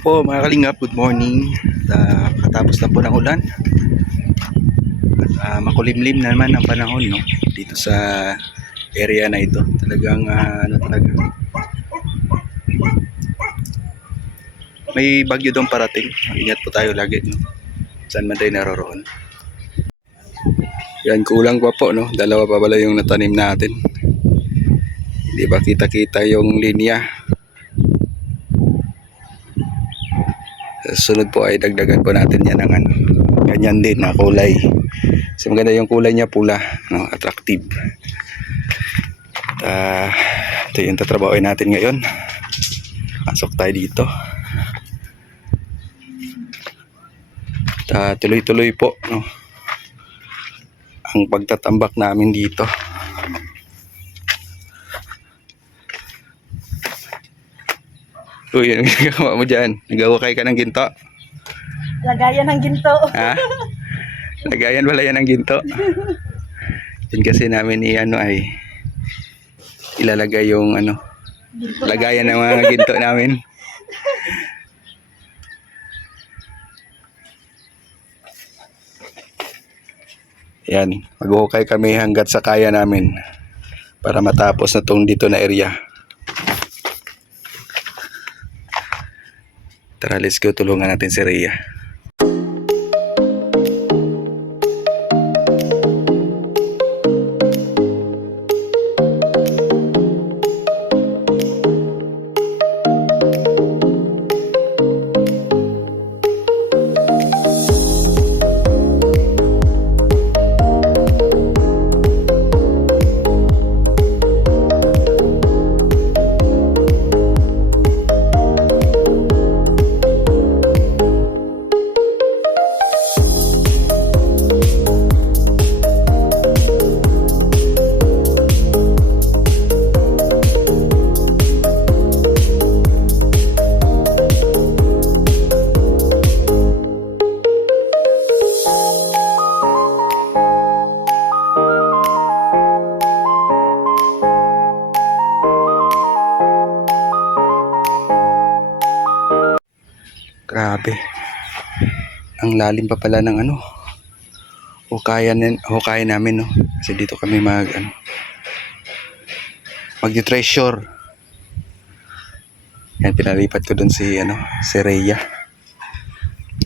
po mga kalingap, good morning. Katapos na po ng ulan. Makulimlim na naman ang panahon, no? Dito sa area na ito. Talagang may bagyo doon parating. Ingat po tayo lagi, no? Saan man tayo naroroon. Yan, kulang pa po, no? Dalawa pa pala yung natanim natin. Hindi ba kita-kita yung linya? Sunod po ay dagdagan po natin yan ng ganyan din na kulay. Kasi maganda yung kulay niya, pula, no? Attractive. Ito yung tatrabahoin natin ngayon. Pasok tayo dito. Tuloy-tuloy po, no? Ang pagtatambak namin dito. Uy, ano ginagawa mo dyan? Nag-awakay ka ng ginto? Lagayan ng ginto. Ha? Lagayan wala yan ng ginto? Yan kasi namin ay ilalagay yung lagayan ng mga ginto namin. Yan, mag-uhukay kami hanggat sa kaya namin para matapos na tong dito na area. Tara, let's go, tulungan natin si Rhea. Grabe. Ang lalim pa pala ng hukayan namin, no. Kasi dito kami mag-treasure. Yan, pinalipat ko doon si Rhea.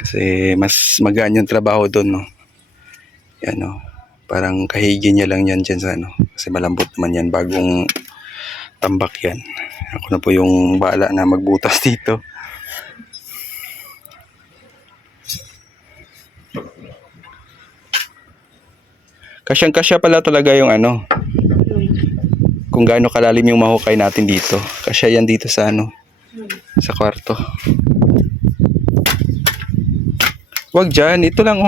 Kasi mas magaan yung trabaho doon, no. Yan, no. Parang kahigi niya lang yan dyan sa kasi malambot naman yan, bagong tambak yan. Ako na po yung baala na magbutas dito. Kasyang-kasya pala talaga yung kung gaano kalalim yung mahukay natin dito. Kasya yan dito sa sa kwarto. Wag dyan, ito lang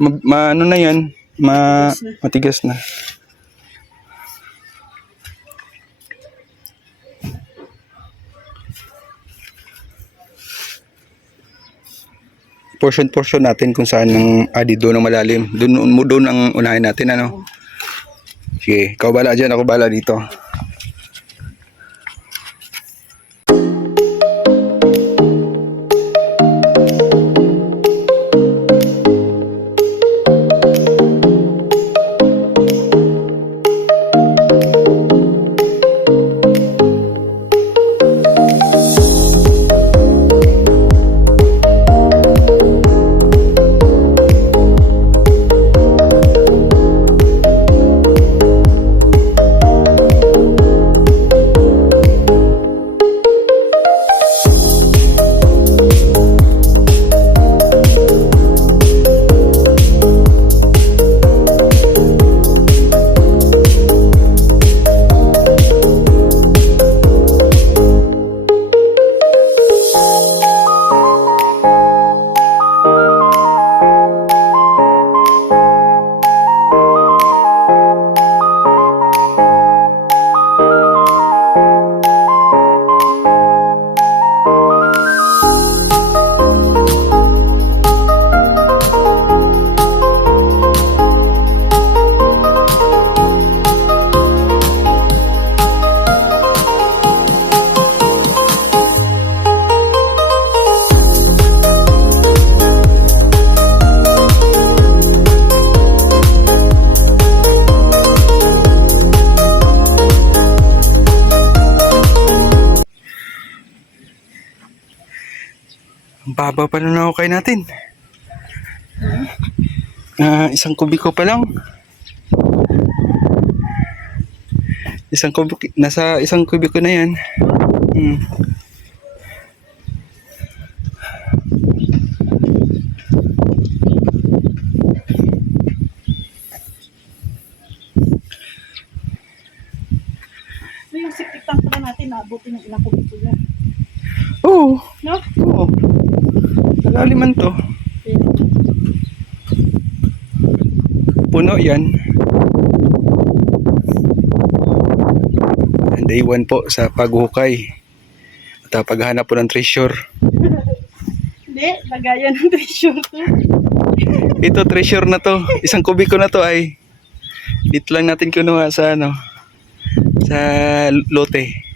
na yan, matigas na. Portion natin kung saan doon ang malalim. Doon ang unahin natin, Sige, ikaw bala dyan, ako bala dito. Ang baba pa na hukay natin. Isang kubiko pa lang. Nasa isang kubiko na yan. So, yung septic tank na natin, naabutin ng ilang kubiko yan. Oo. No? Oo. Malaliman to. Puno yan. Day 1 po sa paghuhukay. At paghahanap po ng treasure. Hindi, lagayan ng treasure to. Ito treasure na to. Isang kubiko na to ay dito lang natin kinuha sa sa lote.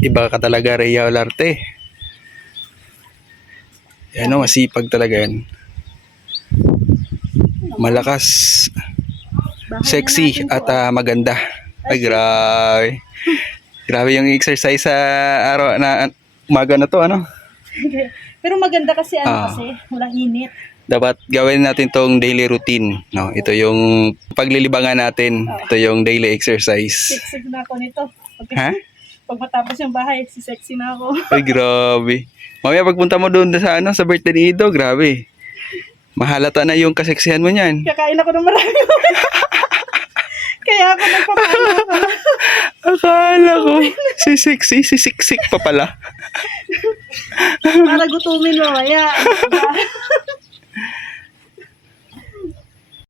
Iba ka talaga, Rhea Olarte. Yan o, masipag talaga yan. Malakas, Bahay sexy na natin at to, maganda. Ay, grabe. Grabe yung exercise sa araw na umaga na to, ano? Pero maganda kasi Ah. kasi walang init. Dapat gawin natin tong daily routine, no? Ito yung paglilibangan natin. Ito yung daily exercise. Sexy na ako nito. Ha? Pag matapos yung bahay, si sexy na ako. Ay, grabe. Mamaya pagpunta mo doon sa sa birthday ni Ido, grabe. Mahalata na yung kaseksihan mo niyan. Kakain ako ng marami. Kaya ako nagpapala pa. Akala ko, si sexy, si siksik pa pala. Para gutumin mamaya.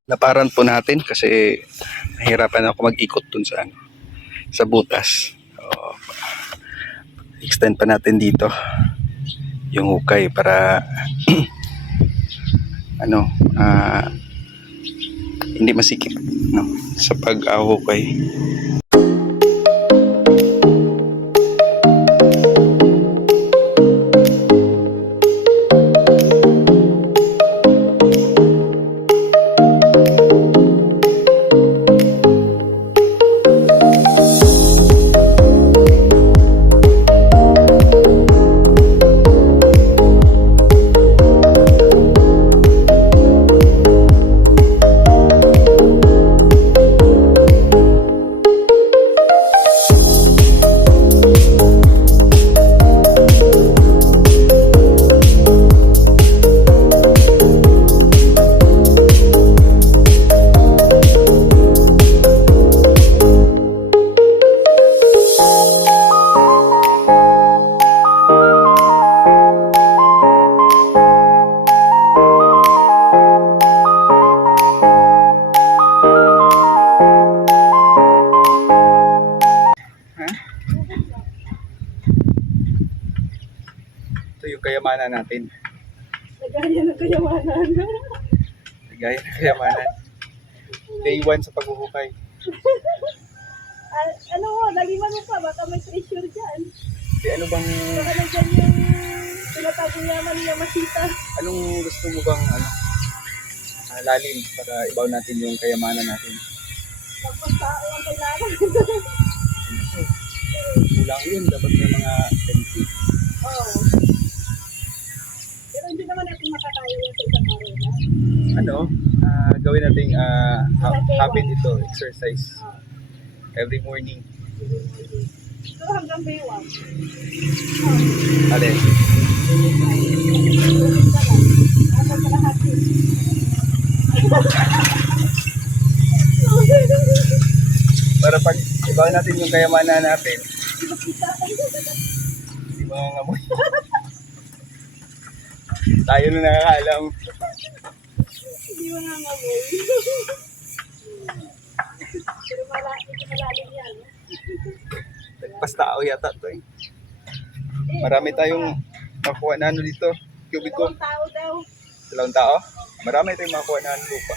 Laparan po natin kasi nahirapan ako mag-ikot dun sa sa butas. So, extend pa natin dito yung hukay para hindi masikip, no, sa pag-hukay. Ito yung kayamanan natin. Lagayan ng kayamanan. Ligaya na kayamanan. Day 1 sa paghuhukay. Ano mo, laliman mo pa, baka may treasure dyan. Ano bang, Baka nandyan yung tinatagong yaman niya masita. anong gusto mo bang lalim para ibaw natin yung kayamanan natin? Tapos tao ang kailangan. Kulang yun, dapat may mga 10 feet. Oo. Pero hindi naman natin makakaya yan sa isang araw na. Gawin nating habit ito, exercise. Every morning. Pero hanggang baywang. Alin? Ako sa lahat yun. Para pag ibaw natin yung kayamanan natin, hindi mangangamoy. Tayo na nakakaalam. Hindi mo nga maboy. Pero malalim yan. Nagpas tao yata to eh. Marami tayong makuha na dito. Kubiko. Dalawang tao daw. Dalawang tao. Marami tayong makuha na lupa.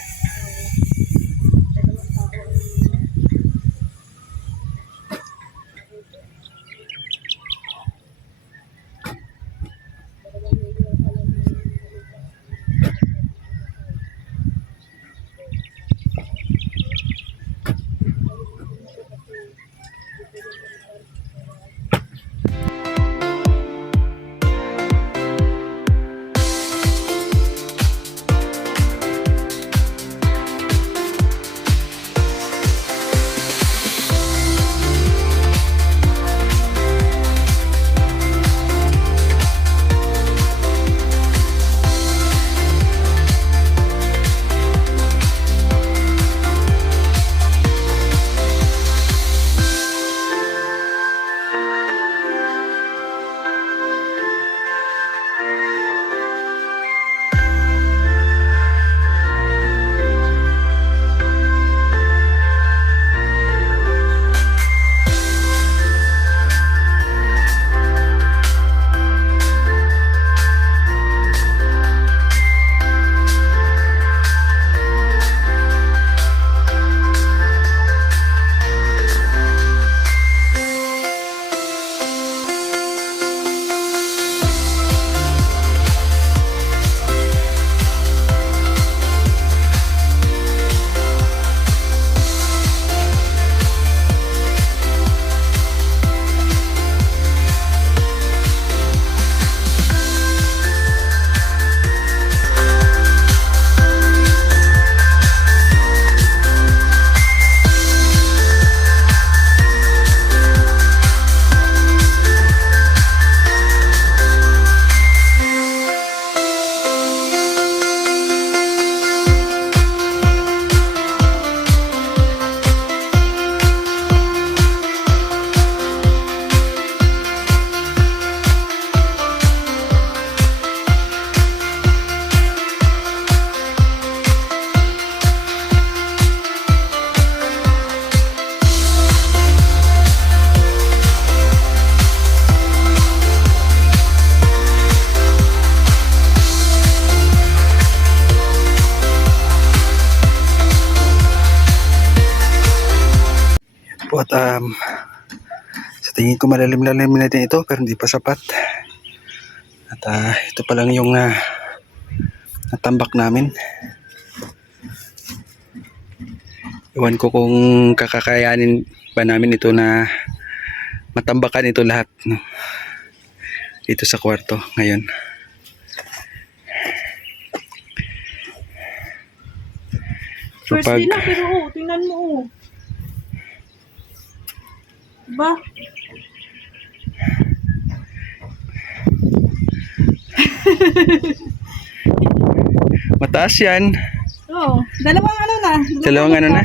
po at sa tingin ko malalim-lalim natin ito pero hindi pa sapat. At ito pa lang yung natambak namin. Iwan ko kung kakakayanin ba namin ito na matambakan ito lahat, no? Dito sa kwarto ngayon. So, First day na, pero tingnan mo. Diba? Mataas yan. Oo. Dalawang ano na. Dalawang ano na.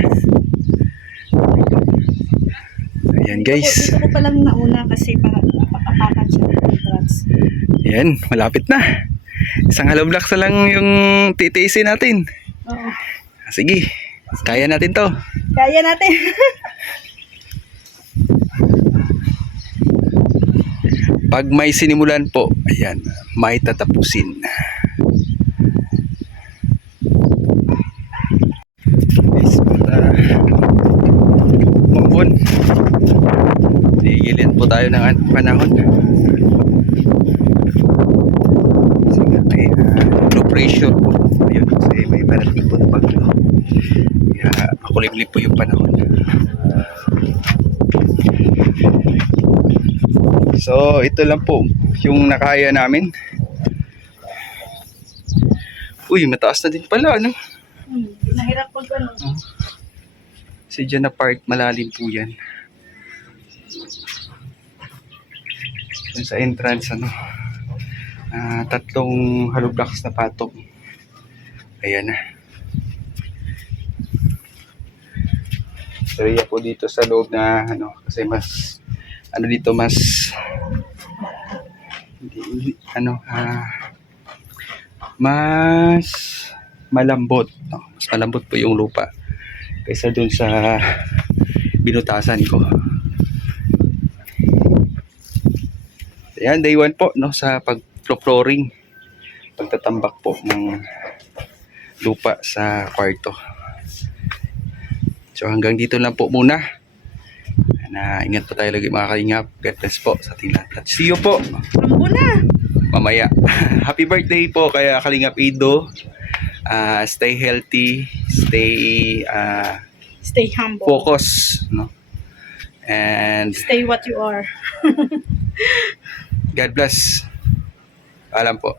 Ayan guys. Dito ko palang nauna kasi para apakan siya ng entrance. Ayan, malapit na. Isang hollow blocks na lang yung titiisin natin. Oo. Sige, kaya natin to. Kaya natin. Pag may sinimulan po, ayan, may tatapusin. Guys, para umambon. Tigilin po tayo ng panahon. Kasi nga may low pressure po. Ayun, kasi may parating po na bagyo. Kaya makulimlim po yung panahon. So, ito lang po yung nakaya namin. Uy, mataas na din pala, ano? Nahirap pag ano. Kasi dyan na part, malalim po yan. Dun sa entrance, ano? Tatlong hollow blocks na patong. Ayan na. Sorry po dito sa loob na, ano, kasi mas, ano dito, mas, mas malambot, no? Mas malambot po yung lupa kaysa dun sa binutasan ko. Ayan, day 1 po, no, sa pag-flooring, pagtatambak po ng lupa sa kwarto. So hanggang dito lang po muna. Ingat po tayo lagi mga kalingap. God bless po sa ating lahat. See you po Ambo na. mamaya. Happy birthday po kaya Kalingap Ido. Stay healthy, Stay humble. focus, no? And Stay what you are. God bless. Alam po.